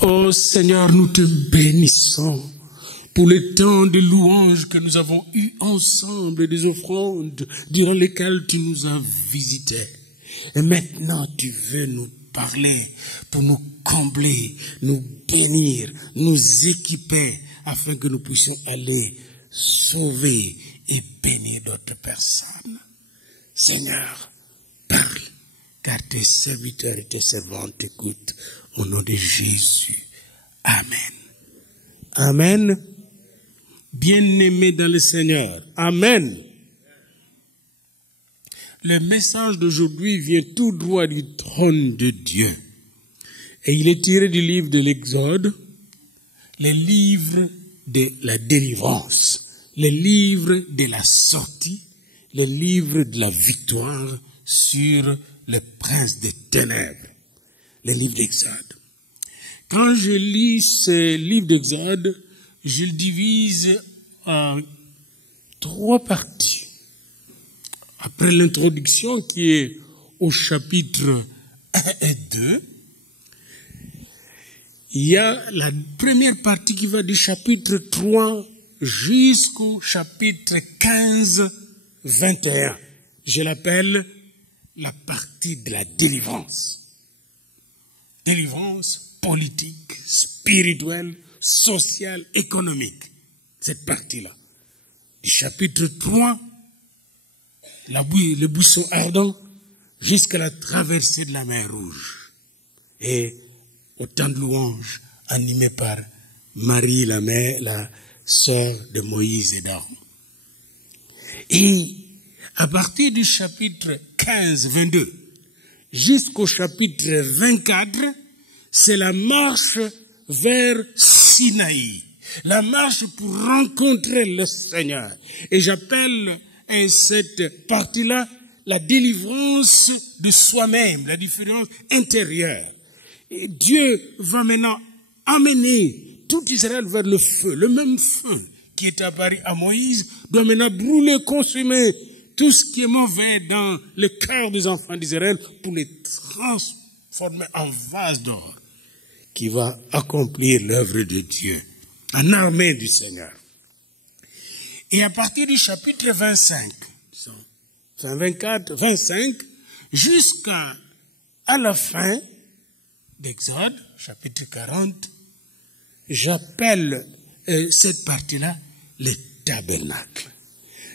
Oh Seigneur, nous te bénissons pour le temps de louange que nous avons eu ensemble, des offrandes durant lesquelles tu nous as visités. Et maintenant, tu veux nous parler pour nous combler, nous bénir, nous équiper, afin que nous puissions aller sauver et bénir d'autres personnes. Seigneur, parle, car tes serviteurs et tes servantes t'écoutent. Au nom de Jésus. Amen. Amen. Bien-aimés dans le Seigneur. Amen. Le message d'aujourd'hui vient tout droit du trône de Dieu. Et il est tiré du livre de l'Exode, le livre de la délivrance, le livre de la sortie, le livre de la victoire sur le prince des ténèbres. Le livre d'Exode. Quand je lis ce livre d'Exode, je le divise en 3 parties. Après l'introduction qui est au chapitre 1 et 2, il y a la première partie qui va du chapitre 3 jusqu'au chapitre 15, 21. Je l'appelle la partie de la délivrance. Délivrance politique, spirituelle, sociale, économique. Cette partie-là. Du chapitre 3, le buisson ardent, jusqu'à la traversée de la mer Rouge. Et autant de louanges animées par Marie, la mère, la sœur de Moïse et d'Aaron. Et à partir du chapitre 15, 22, jusqu'au chapitre 24, c'est la marche vers Sinaï. La marche pour rencontrer le Seigneur. Et j'appelle cette partie-là la délivrance de soi-même, la différence intérieure. Et Dieu va maintenant amener tout Israël vers le feu. Le même feu qui est apparu à Moïse doit maintenant brûler, consumer tout ce qui est mauvais dans le cœur des enfants d'Israël pour les transformer en vase d'or qui va accomplir l'œuvre de Dieu, en armée du Seigneur. Et à partir du chapitre 25, fin 24, 25, jusqu'à la fin d'Exode, chapitre 40, j'appelle cette partie-là le tabernacle.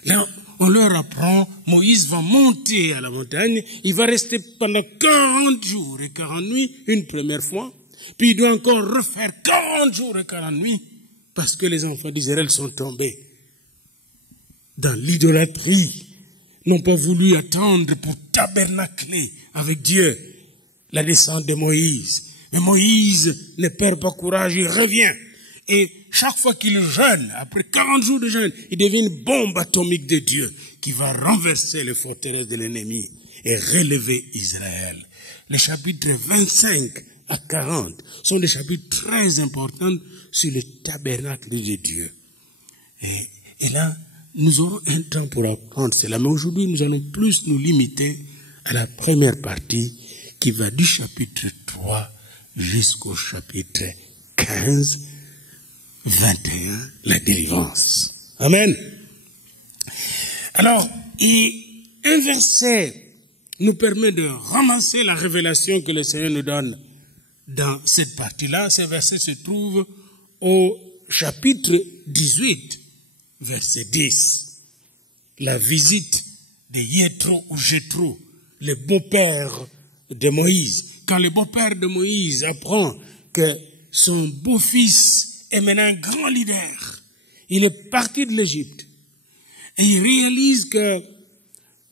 Là, on leur apprend, Moïse va monter à la montagne, il va rester pendant 40 jours et 40 nuits, une première fois, puis il doit encore refaire 40 jours et 40 nuits, parce que les enfants d'Israël sont tombés dans l'idolâtrie, n'ont pas voulu attendre pour tabernacler avec Dieu la descente de Moïse. Mais Moïse ne perd pas courage, il revient. Et chaque fois qu'il jeûne, après 40 jours de jeûne, il devient une bombe atomique de Dieu qui va renverser les forteresses de l'ennemi et relever Israël. Les chapitres 25 à 40 sont des chapitres très importants sur le tabernacle de Dieu. Et là, nous aurons un temps pour apprendre cela. Mais aujourd'hui, nous allons plus nous limiter à la première partie qui va du chapitre 3 jusqu'au chapitre 15, 21, la délivrance. Amen. Alors, un verset nous permet de ramasser la révélation que le Seigneur nous donne dans cette partie-là. Ce verset se trouve au chapitre 18, verset 10. La visite de Yéthro ou Jéthro, le beau-père de Moïse. Quand le beau-père de Moïse apprend que son beau-fils est maintenant un grand leader, il est parti de l'Égypte et il réalise que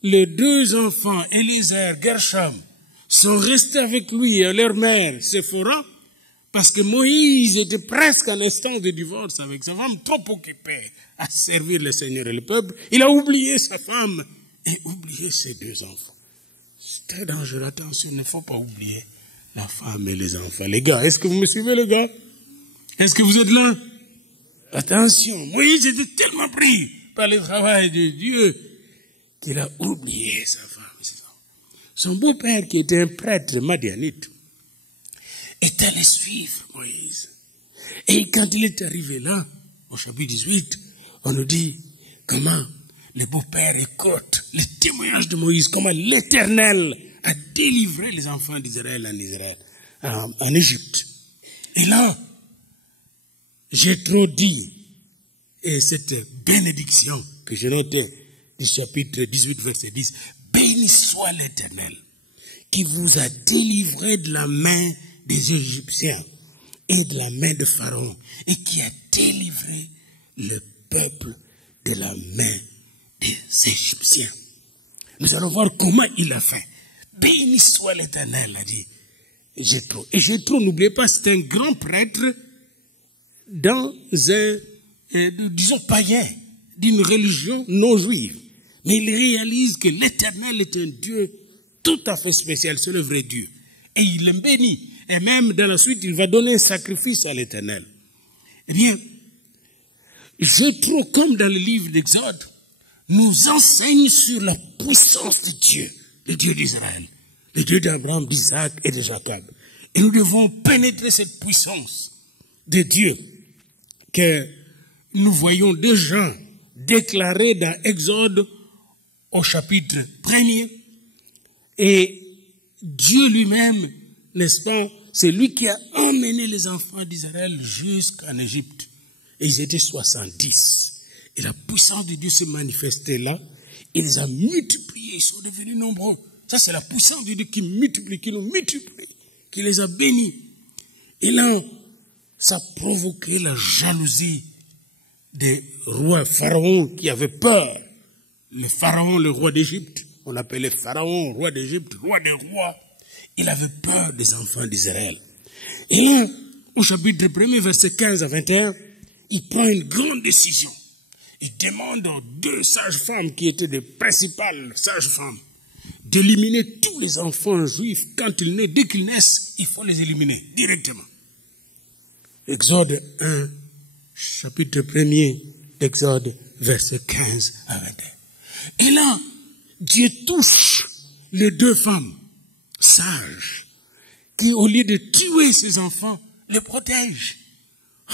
les 2 enfants, Éléazar, Gershom, sont restés avec lui et leur mère, Séphora, parce que Moïse était presque en instance de divorce avec sa femme, trop occupé à servir le Seigneur et le peuple. Il a oublié sa femme et oublié ses 2 enfants. C'est très dangereux. Attention, il ne faut pas oublier la femme et les enfants. Les gars, est-ce que vous me suivez, les gars? Est-ce que vous êtes là? Attention, Moïse était tellement pris par le travail de Dieu qu'il a oublié sa femme et ses enfants. Son beau-père, qui était un prêtre madianite, est allé suivre Moïse. Et quand il est arrivé là, au chapitre 18, on nous dit comment le beau-père écoute le témoignage de Moïse, comment l'Éternel a délivré les enfants d'Israël en Égypte. Et là, Jéthro dit, et cette bénédiction que j'ai notée du chapitre 18, verset 10, béni soit l'Éternel qui vous a délivré de la main des Égyptiens et de la main de Pharaon, et qui a délivré le peuple de la main des Égyptiens. Nous allons voir comment il a fait. Béni soit l'Éternel, a dit Jéthro. Et Jéthro, n'oubliez pas, c'est un grand prêtre dans disons païen, d'une religion non juive. Mais il réalise que l'Éternel est un Dieu tout à fait spécial, c'est le vrai Dieu. Et il le bénit. Et même dans la suite, il va donner un sacrifice à l'Éternel. Eh bien, Jéthro, comme dans le livre d'Exode, nous enseigne sur la puissance de Dieu, le Dieu d'Israël, le Dieu d'Abraham, d'Isaac et de Jacob. Et nous devons pénétrer cette puissance de Dieu que nous voyons déjà déclarée dans Exode au chapitre 1er. Et Dieu lui-même, n'est-ce pas, c'est lui qui a emmené les enfants d'Israël jusqu'en Égypte. Et ils étaient 70. Et la puissance de Dieu s'est manifestée là. Il les a multipliés, ils sont devenus nombreux. Ça, c'est la puissance de Dieu qui multiplie, qui nous multiplie, qui les a bénis. Et là, ça a provoqué la jalousie des rois Pharaon qui avaient peur. Le Pharaon, le roi d'Égypte, on appelait Pharaon, roi d'Égypte, roi des rois. Il avait peur des enfants d'Israël. Et là, au chapitre 1er, verset 15 à 21, il prend une grande décision. Il demande aux 2 sages-femmes qui étaient des principales sages-femmes d'éliminer tous les enfants juifs quand ils naissent. Dès qu'ils naissent, il faut les éliminer directement. Exode 1, chapitre 1er, Exode, verset 15 à 21. Et là, Dieu touche les 2 femmes sages qui, au lieu de tuer ses enfants, les protègent.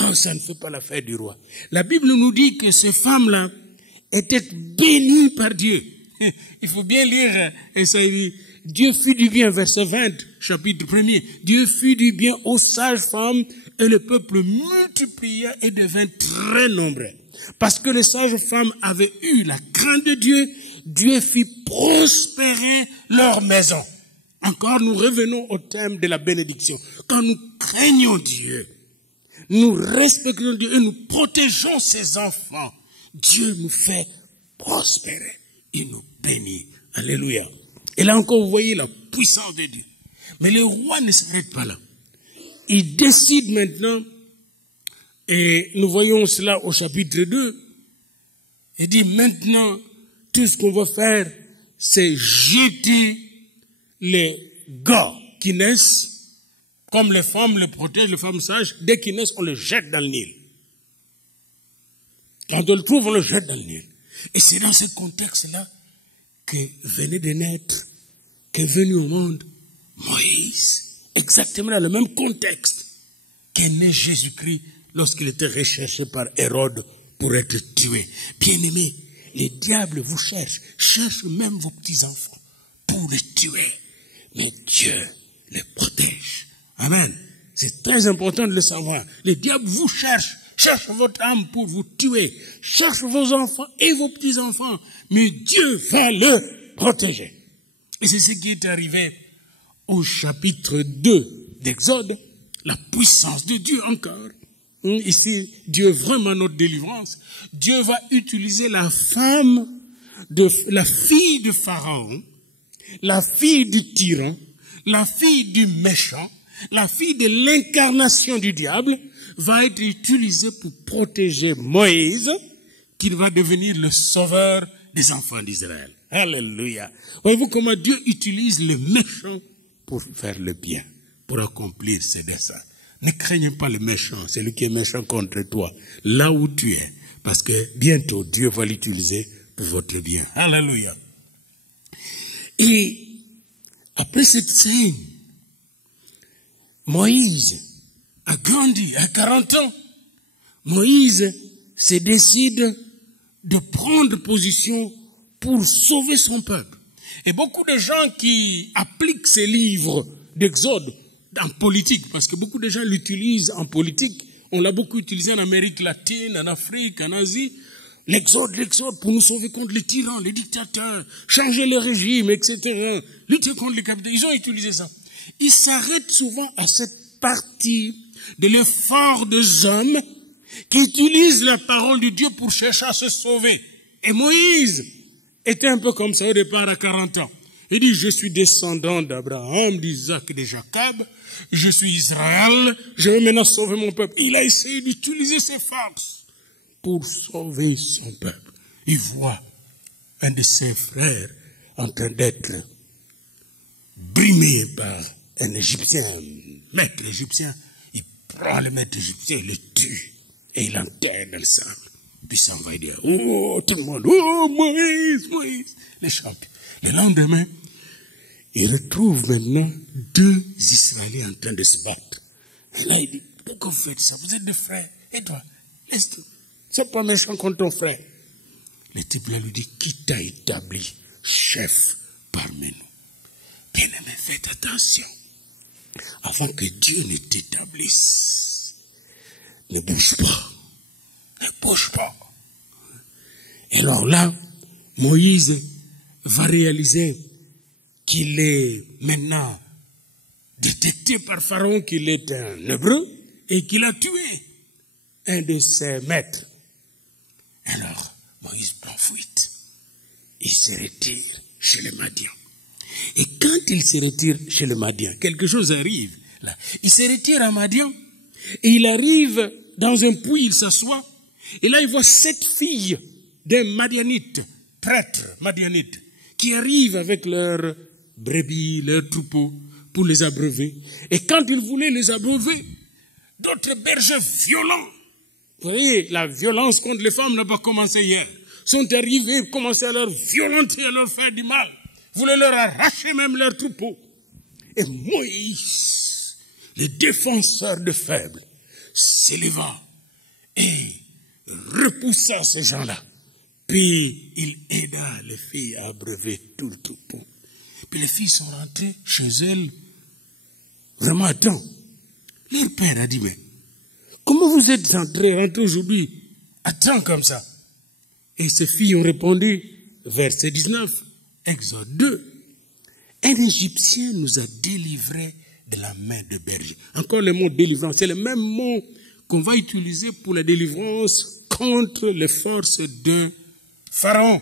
Oh, ça ne fait pas l'affaire du roi. La Bible nous dit que ces femmes-là étaient bénies par Dieu. Il faut bien lire, et ça dit, Dieu fit du bien, verset 20, chapitre 1er. Dieu fit du bien aux sages femmes et le peuple multiplia et devint très nombreux. Parce que les sages femmes avaient eu la crainte de Dieu, Dieu fit prospérer leur maison. Encore, nous revenons au thème de la bénédiction. Quand nous craignons Dieu, nous respectons Dieu et nous protégeons ses enfants, Dieu nous fait prospérer. Il nous bénit. Alléluia. Et là encore, vous voyez la puissance de Dieu. Mais le roi ne s'arrête pas là. Il décide maintenant, et nous voyons cela au chapitre 2, il dit maintenant, tout ce qu'on va faire, c'est jeter les gars qui naissent, comme les femmes les protègent, les femmes sages, dès qu'ils naissent, on les jette dans le Nil. Quand on le trouve, on le jette dans le Nil. Et c'est dans ce contexte-là que venait de naître, qu'est venu au monde Moïse. Exactement dans le même contexte qu'est né Jésus-Christ lorsqu'il était recherché par Hérode pour être tué. Bien-aimés, les diables vous cherchent même vos petits-enfants pour les tuer. Mais Dieu les protège. Amen. C'est très important de le savoir. Les diables vous cherchent votre âme pour vous tuer, cherche vos enfants et vos petits-enfants, mais Dieu va le protéger. Et c'est ce qui est arrivé au chapitre 2 d'Exode, la puissance de Dieu encore. Ici, Dieu est vraiment notre délivrance. Dieu va utiliser la fille de Pharaon, la fille du tyran, la fille du méchant, la fille de l'incarnation du diable, va être utilisée pour protéger Moïse, qui va devenir le sauveur des enfants d'Israël. Alléluia. Voyez-vous comment Dieu utilise le méchant pour faire le bien, pour accomplir ses desseins. Ne craignez pas le méchant, c'est lui qui est méchant contre toi, là où tu es, parce que bientôt Dieu va l'utiliser pour votre bien. Alléluia. Et après cette scène, Moïse a grandi à 40 ans. Moïse se décide de prendre position pour sauver son peuple. Et beaucoup de gens qui appliquent ces livres d'Exode en politique, parce que beaucoup de gens l'utilisent en politique, on l'a beaucoup utilisé en Amérique latine, en Afrique, en Asie, l'Exode pour nous sauver contre les tyrans, les dictateurs, changer le régime, etc., lutter contre les capitaux. Ils ont utilisé ça. Ils s'arrêtent souvent à cette partie de l'effort des hommes qui utilisent la parole de Dieu pour chercher à se sauver. Et Moïse était un peu comme ça au départ à 40 ans. Il dit, je suis descendant d'Abraham, d'Isaac et de Jacob, je suis Israël, je vais maintenant sauver mon peuple. Il a essayé d'utiliser ses forces pour sauver son peuple. Il voit un de ses frères en train d'être brimé par un Égyptien, maître égyptien. Il prend le maître égyptien, il le tue et il l'enterre dans le sable. Puis ça va dire, oh, tout le monde, oh, Moïse, les champions. Le lendemain, il retrouve maintenant 2 Israéliens en train de se battre. Et là, il dit, pourquoi vous faites ça? Vous êtes des frères. Et toi, laisse-toi. C'est pas méchant contre ton frère. Le type là lui dit, qui t'a établi chef parmi nous? Bien-aimé, faites attention. Avant que Dieu ne t'établisse, ne bouge pas. Ne bouge pas. Et alors là, Moïse va réaliser qu'il est maintenant détecté par Pharaon qu'il est un Hébreu et qu'il a tué un de ses maîtres. Alors, Moïse prend fuite. Il se retire chez le Madian. Et quand il se retire chez le Madian, quelque chose arrive. Là. Il se retire à Madian et il arrive dans un puits, il s'assoit. Et là, il voit 7 filles d'un Madianite, prêtres Madianites, qui arrivent avec leurs brebis, leurs troupeaux, pour les abreuver. Et quand ils voulaient les abreuver, d'autres bergers violents, vous voyez, la violence contre les femmes n'a pas commencé hier, sont arrivés, commençaient à leur violenter, à leur faire du mal, voulaient leur arracher même leurs troupeaux. Et Moïse, le défenseur de faibles, s'éleva et repoussa ces gens-là. Puis il aida les filles à abreuver tout le troupeau. Puis les filles sont rentrées chez elles vraiment à temps. Leur père a dit, mais comment vous êtes rentrés aujourd'hui à temps comme ça? Et ces filles ont répondu, verset 19, Exode 2, un Égyptien nous a délivrés de la main de berger. Encore le mot délivrance, c'est le même mot qu'on va utiliser pour la délivrance contre les forces d'un Pharaon.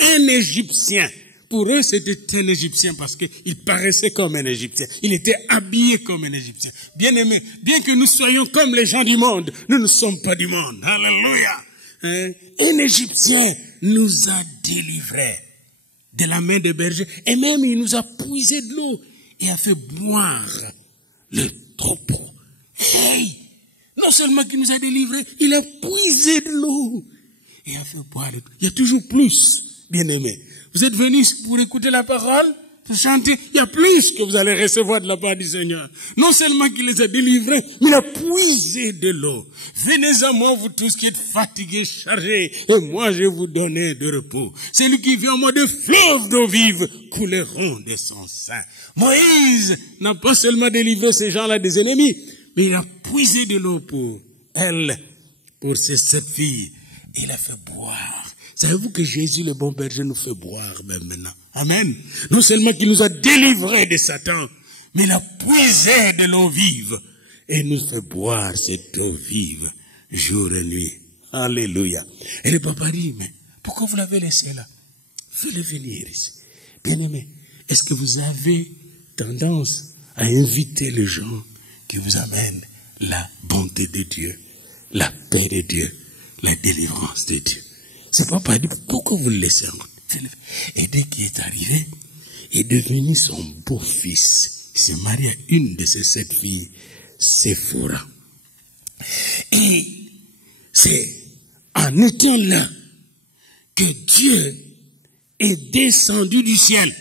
Un Égyptien. Pour eux, c'était un Égyptien parce qu'il paraissait comme un Égyptien. Il était habillé comme un Égyptien. Bien aimé, bien que nous soyons comme les gens du monde, nous ne sommes pas du monde. Alléluia. Un Égyptien nous a délivrés de la main des bergers. Et même, il nous a puisé de l'eau et a fait boire le troupeau. Hey! Non seulement qu'il nous a délivrés, il a puisé de l'eau et a fait boire le troupeau. Il y a toujours plus, bien aimé. Vous êtes venus pour écouter la parole, pour chanter. Il y a plus que vous allez recevoir de la part du Seigneur. Non seulement qu'il les a délivrés, mais il a puisé de l'eau. Venez à moi, vous tous qui êtes fatigués, chargés, et moi je vais vous donner de repos. Celui qui vient à moi de fleuves d'eau vive couleront de son sein. Moïse n'a pas seulement délivré ces gens-là des ennemis, mais il a puisé de l'eau pour elle, pour ces 7 filles. Et il a fait boire. Savez-vous que Jésus, le bon berger, nous fait boire même maintenant? Amen. Non seulement qu'il nous a délivrés de Satan, mais il a puisé de l'eau vive et nous fait boire cette eau vive jour et nuit. Alléluia. Et le papa dit, mais pourquoi vous l'avez laissé là? Faites-le venir ici. Bien-aimé, est-ce que vous avez tendance à inviter les gens qui vous amènent la bonté de Dieu, la paix de Dieu, la délivrance de Dieu? C'est papa dit, pourquoi vous le laissez encore? Et dès qu'il est arrivé, il est devenu son beau-fils. Il s'est marié à une de ses 7 filles, Séphora. Et c'est en étant là que Dieu est descendu du ciel.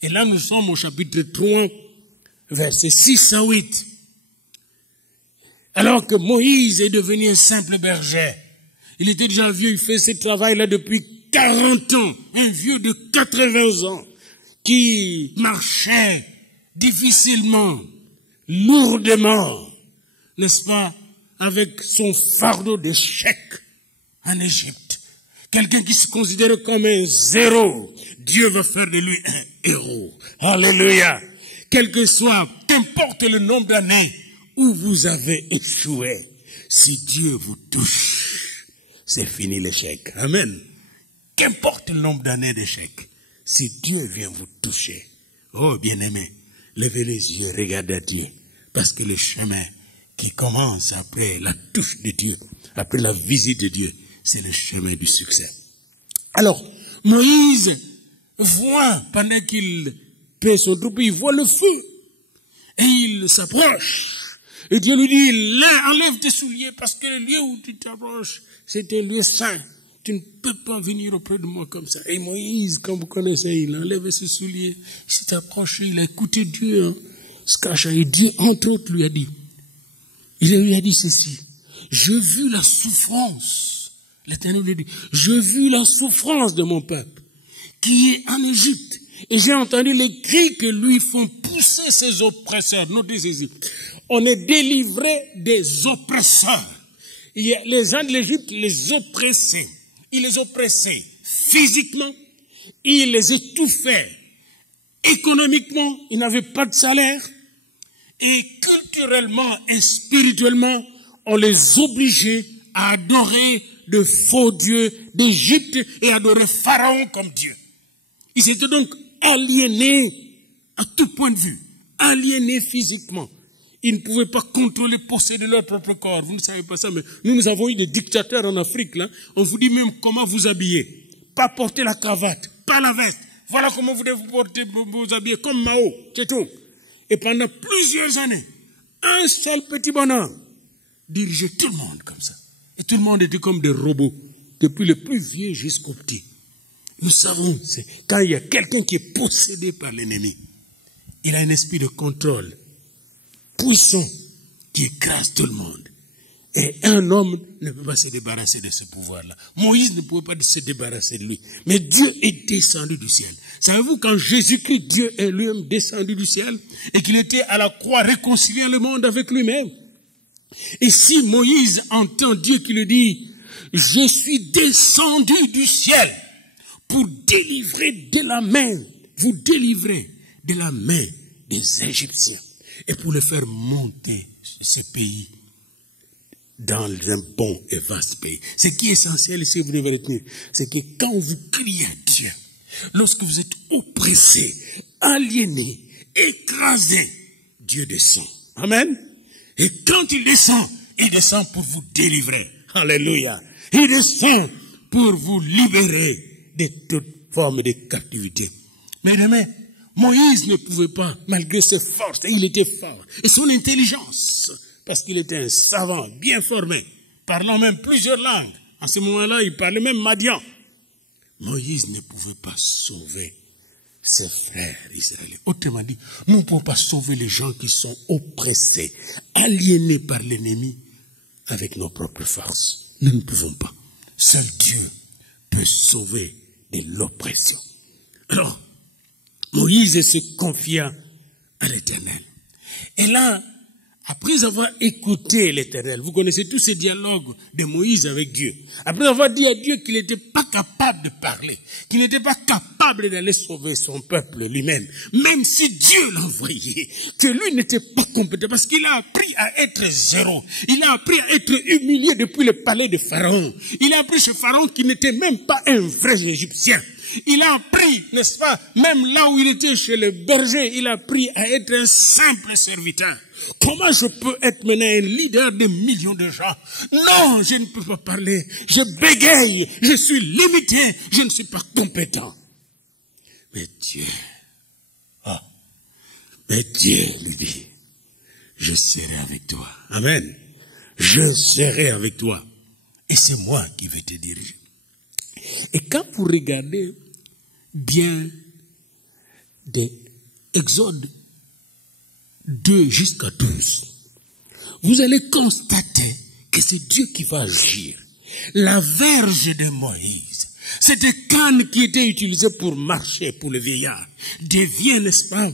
Et là, nous sommes au chapitre 3 versets 6 à 8. Alors que Moïse est devenu un simple berger, il était déjà vieux, il fait ce travail-là depuis 40 ans, un vieux de 80 ans, qui marchait difficilement, lourdement, n'est-ce pas, avec son fardeau d'échec en Égypte. Quelqu'un qui se considère comme un zéro, Dieu va faire de lui un héros. Alléluia. Quel que soit, qu'importe le nombre d'années où vous avez échoué, si Dieu vous touche, c'est fini l'échec. Amen. Qu'importe le nombre d'années d'échec, si Dieu vient vous toucher, oh bien-aimé, levez les yeux, regardez à Dieu, parce que le chemin qui commence après la touche de Dieu, après la visite de Dieu, c'est le chemin du succès. Alors, Moïse voit, pendant qu'il paie son troupeau, il voit le feu, et il s'approche. Et Dieu lui dit, là, enlève tes souliers, parce que le lieu où tu t'approches, c'est un lieu saint. Tu ne peux pas venir auprès de moi comme ça. Et Moïse, comme vous connaissez, il a enlevé ses souliers, il s'est approché, il a écouté Dieu, hein, se cacha. Et Dieu, entre autres, lui a dit, il lui a dit ceci, je vis la souffrance, l'Éternel lui dit, je vis la souffrance de mon peuple, qui est en Égypte. Et j'ai entendu les cris que lui font pousser ses oppresseurs. Notez ceci. On est délivré des oppresseurs. Il y a les gens de l'Égypte les oppressaient. Il les oppressait physiquement, il les étouffait économiquement, ils n'avaient pas de salaire, et culturellement et spirituellement, on les obligeait à adorer de faux dieux d'Égypte et adorer Pharaon comme Dieu. Ils étaient donc aliénés à tout point de vue, aliénés physiquement. Ils ne pouvaient pas contrôler, posséder leur propre corps. Vous ne savez pas ça, mais nous avons eu des dictateurs en Afrique, là. On vous dit même comment vous habiller. Pas porter la cravate, pas la veste. Voilà comment vous devez vous habiller, comme Mao, c'est tout. Et pendant plusieurs années, un seul petit bonhomme dirigeait tout le monde comme ça. Et tout le monde était comme des robots, depuis le plus vieux jusqu'au petit. Nous savons, c'est quand il y a quelqu'un qui est possédé par l'ennemi, il a un esprit de contrôle puissant qui écrase tout le monde. Et un homme ne peut pas se débarrasser de ce pouvoir-là. Moïse ne pouvait pas se débarrasser de lui. Mais Dieu est descendu du ciel. Savez-vous, quand Jésus-Christ, Dieu est lui-même descendu du ciel et qu'il était à la croix réconciliant le monde avec lui-même. Et si Moïse entend Dieu qui lui dit, je suis descendu du ciel pour délivrer de la main, vous délivrer de la main des Égyptiens. Et pour le faire monter ce pays dans un bon et vaste pays. Ce qui est essentiel ici, vous devez retenir, c'est que quand vous criez à Dieu, lorsque vous êtes oppressé, aliéné, écrasé, Dieu descend. Amen. Et quand il descend pour vous délivrer. Alléluia. Il descend pour vous libérer de toute forme de captivité. Mais demain, Moïse ne pouvait pas, malgré ses forces, et il était fort, et son intelligence, parce qu'il était un savant, bien formé, parlant même plusieurs langues. En ce moment-là, il parlait même madian. Moïse ne pouvait pas sauver ses frères israéliens. Autrement dit, nous ne pouvons pas sauver les gens qui sont oppressés, aliénés par l'ennemi, avec nos propres forces. Nous ne pouvons pas. Seul Dieu peut sauver de l'oppression. Alors, Moïse se confia à l'Éternel. Et là, après avoir écouté l'Éternel, vous connaissez tous ces dialogues de Moïse avec Dieu. Après avoir dit à Dieu qu'il n'était pas capable de parler, qu'il n'était pas capable d'aller sauver son peuple lui-même, même si Dieu l'envoyait, que lui n'était pas compétent, parce qu'il a appris à être zéro. Il a appris à être humilié depuis le palais de Pharaon. Il a appris ce Pharaon qui n'était même pas un vrai Égyptien. Il a appris, n'est-ce pas, même là où il était chez le berger, il a appris à être un simple serviteur. Comment je peux être maintenant un leader de millions de gens? Non, je ne peux pas parler. Je bégaye, je suis limité, je ne suis pas compétent. Mais Dieu lui dit, je serai avec toi. Amen. Je serai avec toi. Et c'est moi qui vais te diriger. Et quand vous regardez bien des Exode 2 jusqu'à 12, vous allez constater que c'est Dieu qui va agir. La verge de Moïse, cette canne qui était utilisée pour marcher pour le vieillard, devient, n'est-ce pas,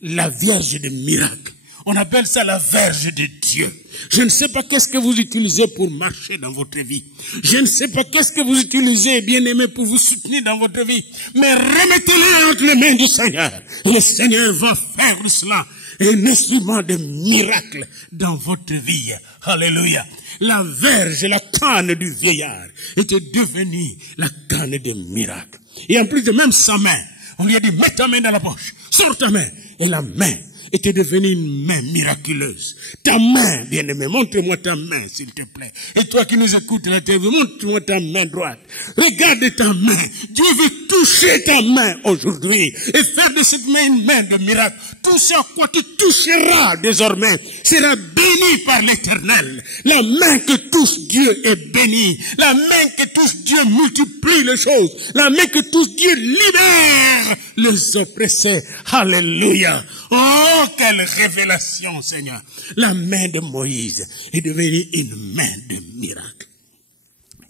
la verge de miracle. On appelle ça la verge de Dieu. Je ne sais pas qu'est-ce que vous utilisez pour marcher dans votre vie. Je ne sais pas qu'est-ce que vous utilisez, bien-aimé, pour vous soutenir dans votre vie. Mais remettez-les entre les mains du Seigneur. Et le Seigneur va faire de cela un instrument de miracle dans votre vie. Alléluia. La verge, la canne du vieillard était devenue la canne de miracle. Et en plus de même sa main, on lui a dit, mets ta main dans la poche, sors ta main. Et la main était devenue une main miraculeuse. Ta main, bien-aimé, montre-moi ta main, s'il te plaît. Et toi qui nous écoutes à la télé, montre-moi ta main droite. Regarde ta main. Dieu veut toucher ta main aujourd'hui et faire de cette main une main de miracle. Tout ce à quoi tu toucheras désormais sera béni par l'Éternel. La main que touche Dieu est bénie. La main que touche Dieu multiplie les choses. La main que touche Dieu libère les oppressés. Alléluia. Oh, quelle révélation, Seigneur. La main de Moïse est devenue une main de miracle.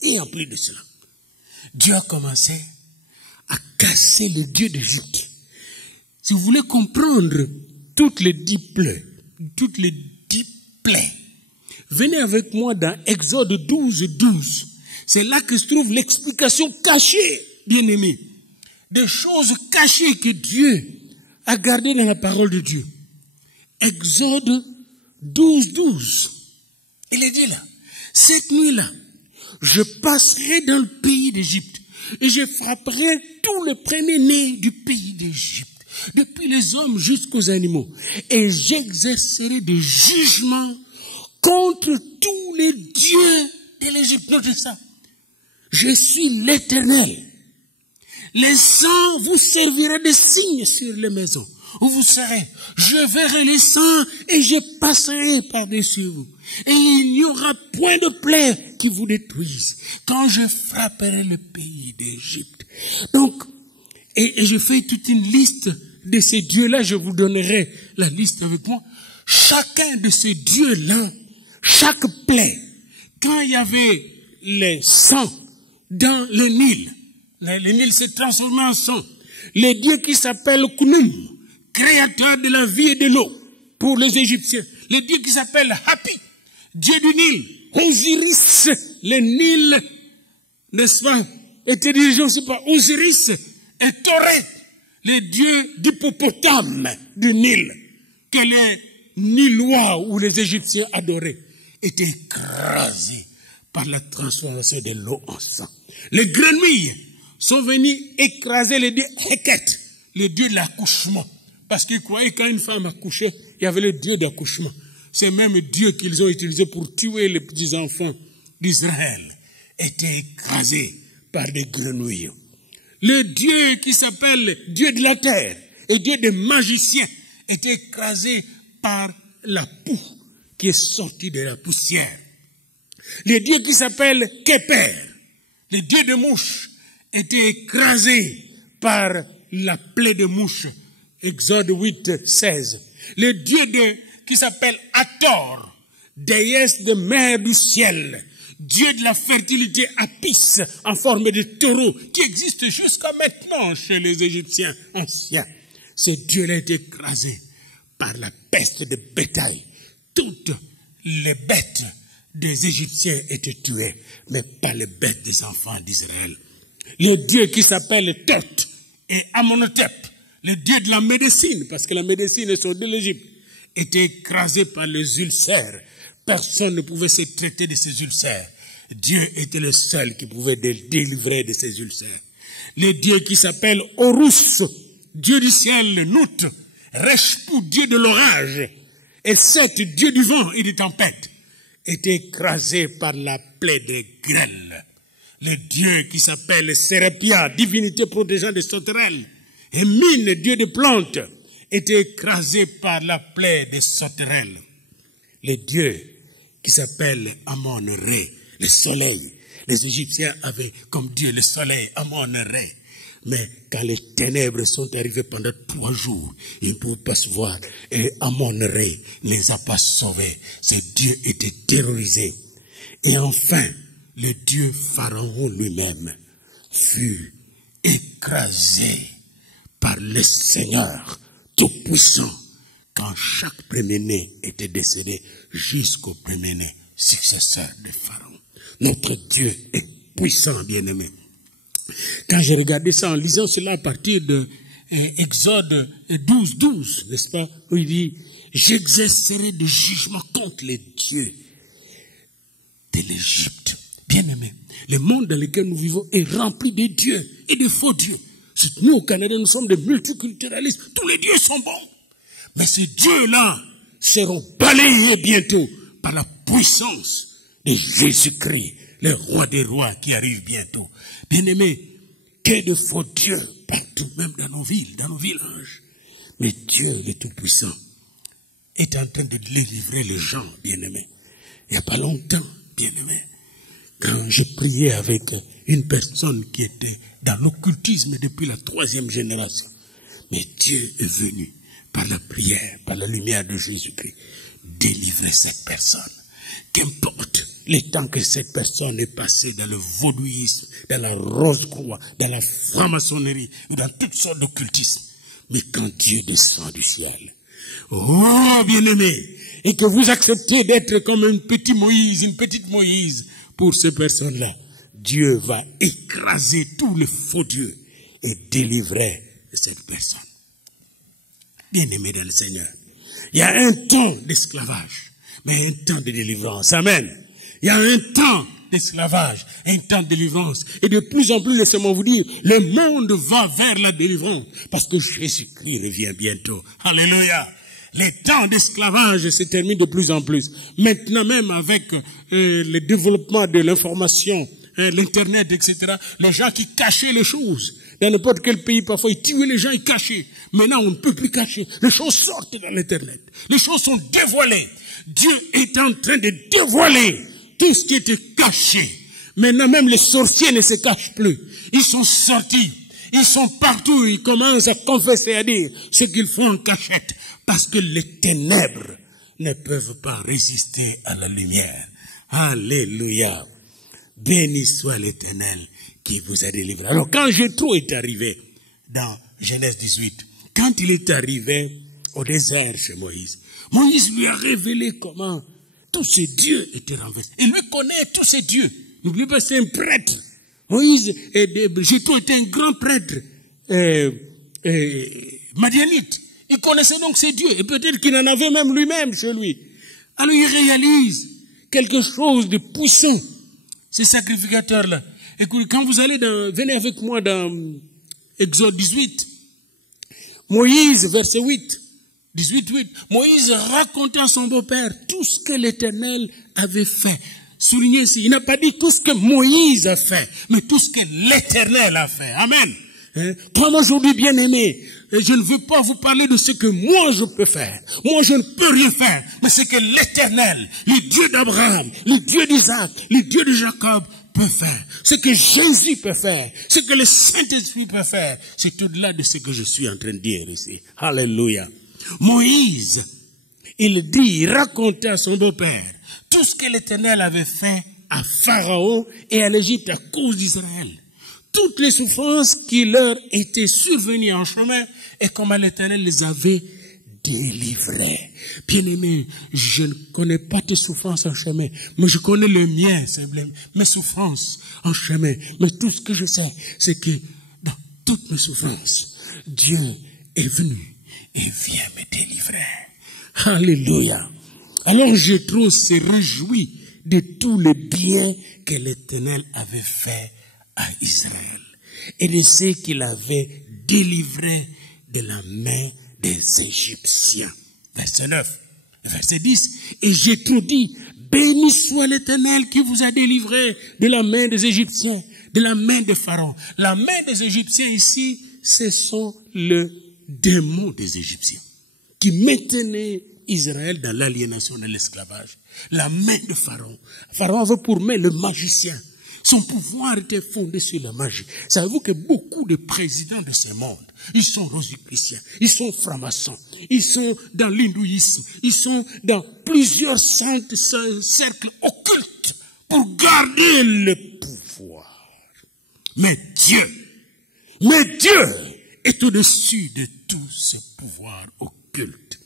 Et en plus de cela, Dieu a commencé à casser le Dieu d'Égypte. Si vous voulez comprendre toutes les 10 plaies, venez avec moi dans Exode 12, 12. C'est là que se trouve l'explication cachée, bien-aimés, des choses cachées que Dieu a gardées dans la parole de Dieu. Exode 12, 12. Il est dit là, cette nuit-là, je passerai dans le pays d'Égypte et je frapperai tous les premiers-nés du pays d'Égypte, depuis les hommes jusqu'aux animaux, et j'exercerai des jugements contre tous les dieux de l'Égypte. Notez ça. Je suis l'Éternel. Les sangs vous serviront de signes sur les maisons où vous serez. Je verrai les sangs et je passerai par-dessus vous. Et il n'y aura point de plaie qui vous détruise quand je frapperai le pays d'Égypte. Donc, et je fais toute une liste de ces dieux-là. Je vous donnerai la liste avec moi. Chacun de ces dieux-là, chaque plaie, quand il y avait les sangs dans le Nil, le Nil s'est transformé en sang. Les dieux qui s'appellent Khnum, créateur de la vie et de l'eau, pour les Égyptiens. Les dieux qui s'appellent Hapi, dieu du Nil. Osiris, le Nil, n'est-ce pas, était dirigé aussi par Osiris et Thoré, les dieux d'hippopotame du Nil, que les Nilois ou les Égyptiens adoraient, étaient écrasés par la transformation de l'eau en sang. Les grenouilles sont venus écraser les dieux Heket, le dieu de l'accouchement. Parce qu'ils croyaient quand une femme accouchait, il y avait le dieu d'accouchement. C'est même Dieu qu'ils ont utilisé pour tuer les petits-enfants d'Israël, était écrasé par des grenouilles. Le Dieu qui s'appelle Dieu de la terre et Dieu des magiciens était écrasé par la poux qui est sortie de la poussière. Le Dieu qui s'appelle Képer, le Dieu de mouches, était écrasé par la plaie de mouches. Exode 8, 16. Le Dieu qui s'appelle Hathor, déesse de mer du ciel, Dieu de la fertilité Apis en forme de taureau, qui existe jusqu'à maintenant chez les Égyptiens anciens. Ce Dieu-là est écrasé par la peste de bétail. Toutes les bêtes des Égyptiens étaient tuées, mais pas les bêtes des enfants d'Israël. Le Dieu qui s'appelle Thoth et Amonotep, le Dieu de la médecine, parce que la médecine est de l'Égypte, était écrasé par les ulcères. Personne ne pouvait se traiter de ces ulcères. Dieu était le seul qui pouvait délivrer de ces ulcères. Le Dieu qui s'appelle Horus, Dieu du ciel, Nout, Reshpou, Dieu de l'orage, et Seth, Dieu du vent et des tempêtes, était écrasé par la plaie de grêle. Le Dieu qui s'appelle Sérapia, divinité protégeant des sauterelles, et Mine, Dieu des plantes, était écrasé par la plaie des sauterelles. Le Dieu qui s'appelle Amon-Ré, le soleil. Les Égyptiens avaient comme Dieu le soleil, Amon-Ré. Mais quand les ténèbres sont arrivées pendant 3 jours, ils ne pouvaient pas se voir. Et Amon-Ré ne les a pas sauvés. Ce Dieu était terrorisé. Et enfin, le Dieu Pharaon lui-même fut écrasé par le Seigneur Tout-Puissant quand chaque premier-né était décédé jusqu'au premier-né successeur de Pharaon. Notre Dieu est puissant, bien-aimé. Quand j'ai regardé ça en lisant cela à partir de Exode 12, n'est-ce pas, où il dit, j'exercerai des jugements contre les dieux de l'Égypte. Bien-aimé, le monde dans lequel nous vivons est rempli de dieux et de faux dieux. Nous, au Canada, nous sommes des multiculturalistes. Tous les dieux sont bons. Mais ces dieux-là seront balayés bientôt par la puissance de Jésus-Christ, le roi des rois qui arrive bientôt. Bien-aimés, que de faux dieux partout, même dans nos villes, dans nos villages. Mais Dieu, le Tout-Puissant, est en train de délivrer les gens, bien-aimés. Il n'y a pas longtemps, bien-aimés, quand je priais avec une personne qui était dans l'occultisme depuis la 3e génération. Mais Dieu est venu, par la prière, par la lumière de Jésus-Christ, délivrer cette personne. Qu'importe les temps que cette personne est passée dans le vaudouisme, dans la rose-croix, dans la franc-maçonnerie, ou dans toutes sortes d'occultisme. Mais quand Dieu descend du ciel, oh bien-aimé, et que vous acceptez d'être comme un petit Moïse, une petite Moïse, pour ces personnes-là, Dieu va écraser tous les faux dieux et délivrer cette personne. Bien-aimé dans le Seigneur, il y a un temps d'esclavage, mais un temps de délivrance. Amen. Il y a un temps d'esclavage, un temps de délivrance. Et de plus en plus, laissez-moi vous dire, le monde va vers la délivrance, parce que Jésus-Christ revient bientôt. Alléluia. Les temps d'esclavage se terminent de plus en plus. Maintenant même avec le développement de l'information, l'Internet, etc., les gens qui cachaient les choses, dans n'importe quel pays, parfois, ils tuaient les gens, ils cachaient. Maintenant, on ne peut plus cacher. Les choses sortent dans l'Internet. Les choses sont dévoilées. Dieu est en train de dévoiler tout ce qui était caché. Maintenant, même les sorciers ne se cachent plus. Ils sont sortis. Ils sont partout. Ils commencent à confesser, à dire ce qu'ils font en cachette. Parce que les ténèbres ne peuvent pas résister à la lumière. Alléluia. Béni soit l'Éternel qui vous a délivré. Alors quand Jéthro est arrivé dans Genèse 18, quand il est arrivé au désert chez Moïse, Moïse lui a révélé comment tous ces dieux étaient renversés. Il lui connaît tous ces dieux. N'oubliez pas, c'est un prêtre. Moïse, Jéthro était un grand prêtre madianite. Il connaissait donc ces dieux. Et peut-être qu'il en avait même lui-même chez lui. Alors il réalise quelque chose de puissant. Ces sacrificateurs-là. Écoutez, quand vous allez venez avec moi dans Exode 18. Moïse, verset 8. 18:8. Moïse racontait à son beau-père tout ce que l'Éternel avait fait. Soulignez ici, il n'a pas dit tout ce que Moïse a fait, mais tout ce que l'Éternel a fait. Amen. Comme aujourd'hui, bien-aimé, je ne veux pas vous parler de ce que moi je peux faire. Moi je ne peux rien faire. Mais c'est que l'Éternel, le Dieu d'Abraham, le Dieu d'Isaac, le Dieu de Jacob peut faire. Ce que Jésus peut faire. Ce que le Saint-Esprit peut faire. C'est au-delà de ce que je suis en train de dire ici. Alléluia. Moïse, il racontait à son beau-père tout ce que l'Éternel avait fait à Pharaon et à l'Égypte à cause d'Israël. Toutes les souffrances qui leur étaient survenues en chemin et comment l'Éternel les avait délivrés. Bien-aimé, je ne connais pas tes souffrances en chemin, mais je connais le mien, mes souffrances en chemin. Mais tout ce que je sais, c'est que dans toutes mes souffrances, Dieu est venu et vient me délivrer. Alléluia. Alors Jéthro se réjouit de tous les biens que l'Éternel avait fait à Israël et de ce qu'il avait délivré de la main des Égyptiens. Verset 9, verset 10. Et Jéthro dit, béni soit l'Éternel qui vous a délivré de la main des Égyptiens, de la main de Pharaon. La main des Égyptiens ici, ce sont le démon des Égyptiens qui maintenait Israël dans l'aliénation, dans l'esclavage. La main de Pharaon. Pharaon avait pour main le magicien. Son pouvoir était fondé sur la magie. Savez-vous que beaucoup de présidents de ce monde, ils sont rosicruciens, ils sont francs-maçons, ils sont dans l'hindouisme, ils sont dans plusieurs cercles occultes pour garder le pouvoir. Mais Dieu est au-dessus de tout ce pouvoir occulte.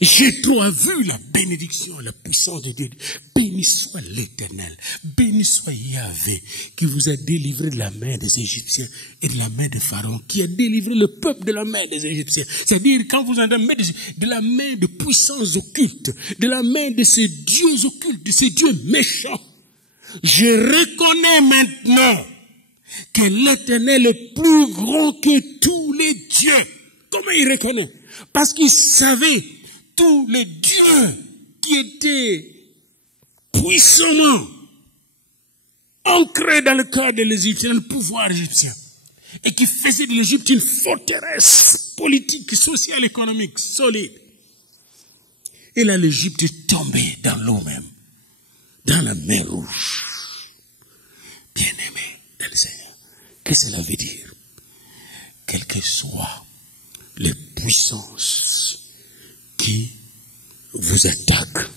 Jéthro a vu la bénédiction, la puissance de Dieu. Béni soit l'Éternel, béni soit Yahvé, qui vous a délivré de la main des Égyptiens et de la main de Pharaon, qui a délivré le peuple de la main des Égyptiens. C'est-à-dire, quand vous entendez de la main de puissances occultes, de la main de ces dieux occultes, de ces dieux méchants, je reconnais maintenant que l'Éternel est plus grand que tous les dieux. Comment il reconnaît? Parce qu'il savait tous les dieux qui étaient puissamment ancrés dans le cœur de l'Égyptien, dans le pouvoir égyptien, et qui faisaient de l'Égypte une forteresse politique, sociale, économique, solide. Et là, l'Égypte est tombée dans l'eau même, dans la mer Rouge. Bien-aimé dans le Seigneur, qu'est-ce que cela veut dire? Quelles que soient les puissances qui vous attaquent,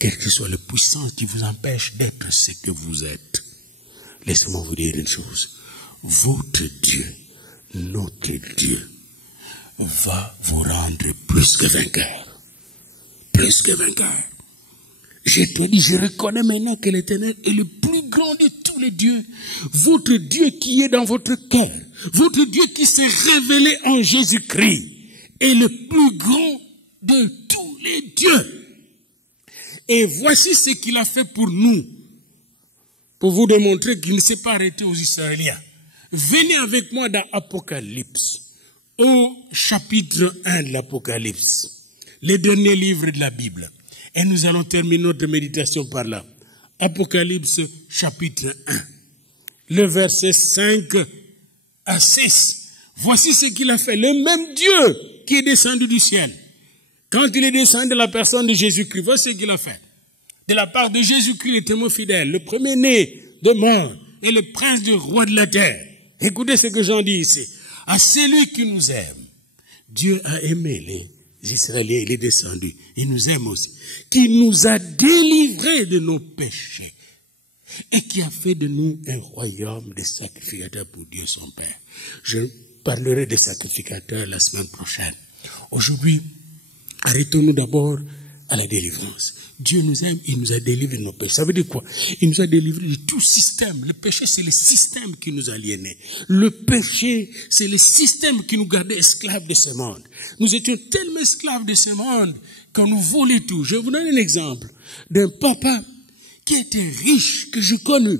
quelles que soient les puissances qui vous empêchent d'être ce que vous êtes, laissez-moi vous dire une chose. Votre Dieu, notre Dieu, va vous rendre plus que vainqueur. Plus que vainqueur. Je te dis, je reconnais maintenant que l'Éternel est le plus grand de tous les dieux. Votre Dieu qui est dans votre cœur, votre Dieu qui s'est révélé en Jésus-Christ, est le plus grand de tous les dieux. Et voici ce qu'il a fait pour nous, pour vous démontrer qu'il ne s'est pas arrêté aux Israéliens. Venez avec moi dans Apocalypse, au chapitre 1 de l'Apocalypse, le dernier livre de la Bible. Et nous allons terminer notre méditation par là. Apocalypse chapitre 1, le verset 5 à 6. Voici ce qu'il a fait. Le même Dieu qui est descendu du ciel. Quand il est descendu de la personne de Jésus-Christ, voici ce qu'il a fait. De la part de Jésus-Christ, le témoin fidèle, le premier-né de mort et le prince du roi de la terre. Écoutez ce que j'en dis ici. À celui qui nous aime, Dieu a aimé les Israéliens, il est descendu. Il nous aime aussi. Qui nous a délivrés de nos péchés et qui a fait de nous un royaume de sacrificateurs pour Dieu son Père. Je parlerai des sacrificateurs la semaine prochaine. Aujourd'hui, arrêtons-nous d'abord à la délivrance. Dieu nous aime, il nous a délivrés de nos péchés. Ça veut dire quoi? Il nous a délivrés de tout système. Le péché, c'est le système qui nous aliénait. Le péché, c'est le système qui nous gardait esclaves de ce monde. Nous étions tellement esclaves de ce monde qu'on nous volait tout. Je vous donne un exemple d'un papa qui était riche, que je connais,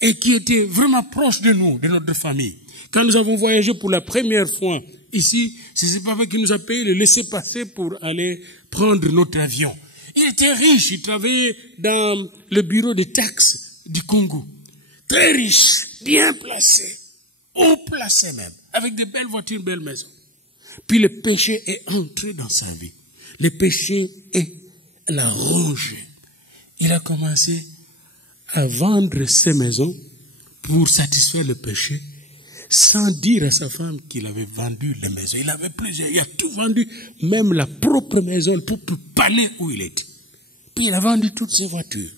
et qui était vraiment proche de nous, de notre famille. Quand nous avons voyagé pour la première fois ici, c'est ce papa qui nous a payé le laisser-passer pour aller prendre notre avion. Il était riche, il travaillait dans le bureau de taxes du Congo. Très riche, bien placé, haut placé même, avec de belles voitures, belles maisons. Puis le péché est entré dans sa vie. Le péché l'a rongé. Il a commencé à vendre ses maisons pour satisfaire le péché, sans dire à sa femme qu'il avait vendu les maisons. Il avait plusieurs, il a tout vendu, même la propre maison pour palais où il était. Puis il a vendu toutes ses voitures.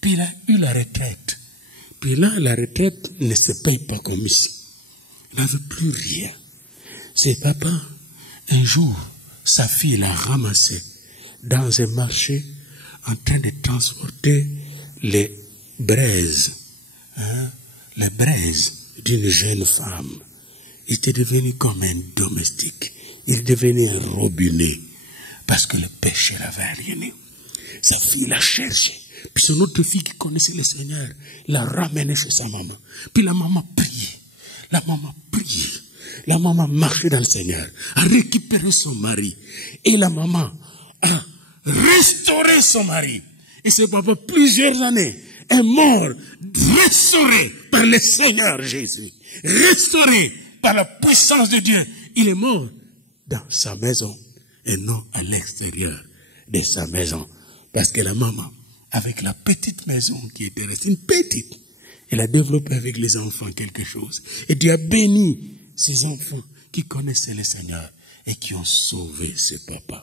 Puis il a eu la retraite. Puis là, la retraite ne se paye pas comme ici. Il n'avait plus rien. C'est papa, un jour, sa fille l'a ramassé dans un marché en train de transporter les braises. Les braises d'une jeune femme. Il était devenu comme un domestique. Il devenait un robinet parce que le péché l'avait aliéné. Sa fille l'a cherché. Puis son autre fille qui connaissait le Seigneur l'a ramené chez sa maman. Puis la maman priait. La maman priait. La maman marchait dans le Seigneur, a récupéré son mari. Et la maman a restauré son mari. Et ce papa, plusieurs années, est mort, restauré par le Seigneur Jésus. Restauré par la puissance de Dieu. Il est mort dans sa maison et non à l'extérieur de sa maison. Parce que la maman avec la petite maison qui était restée, une petite. Elle a développé avec les enfants quelque chose. Et Dieu a béni ces enfants qui connaissaient le Seigneur et qui ont sauvé ce papa.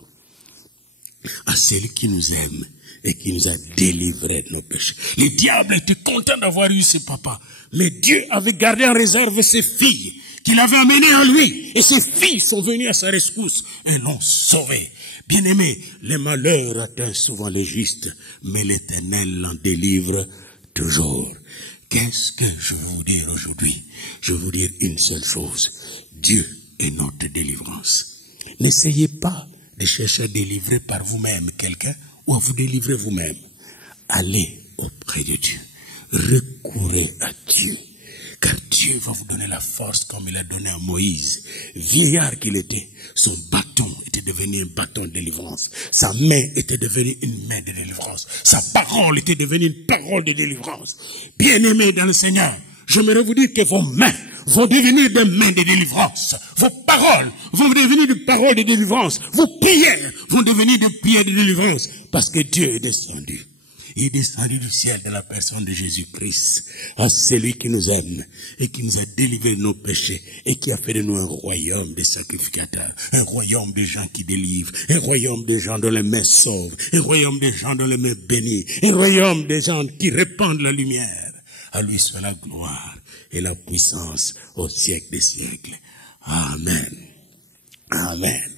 À celui qui nous aime et qui nous a délivrés de nos péchés. Le diable était content d'avoir eu ce papa. Mais Dieu avait gardé en réserve ses filles qu'il avait amenées en lui. Et ces filles sont venues à sa rescousse et l'ont sauvé. Bien-aimés, les malheurs atteignent souvent les justes, mais l'Éternel l'en délivre toujours. Qu'est-ce que je veux vous dire aujourd'hui? Je veux vous dire une seule chose. Dieu est notre délivrance. N'essayez pas de chercher à délivrer par vous-même quelqu'un ou à vous délivrer vous-même. Allez auprès de Dieu. Recourez à Dieu. Car Dieu va vous donner la force comme il a donné à Moïse. Vieillard qu'il était, son bâton était devenu un bâton de délivrance. Sa main était devenue une main de délivrance. Sa parole était devenue une parole de délivrance. Bien-aimés dans le Seigneur, j'aimerais vous dire que vos mains vont devenir des mains de délivrance. Vos paroles vont devenir des paroles de délivrance. Vos prières vont devenir des prières de délivrance. Parce que Dieu est descendu. Il est descendu du ciel de la personne de Jésus-Christ à celui qui nous aime et qui nous a délivrés de nos péchés et qui a fait de nous un royaume de sacrificateurs, un royaume de gens qui délivrent, un royaume de gens dont les mains sauvent, un royaume de gens dont les mains bénissent, un royaume de gens qui répandent la lumière. À lui soit la gloire et la puissance au siècle des siècles. Amen. Amen.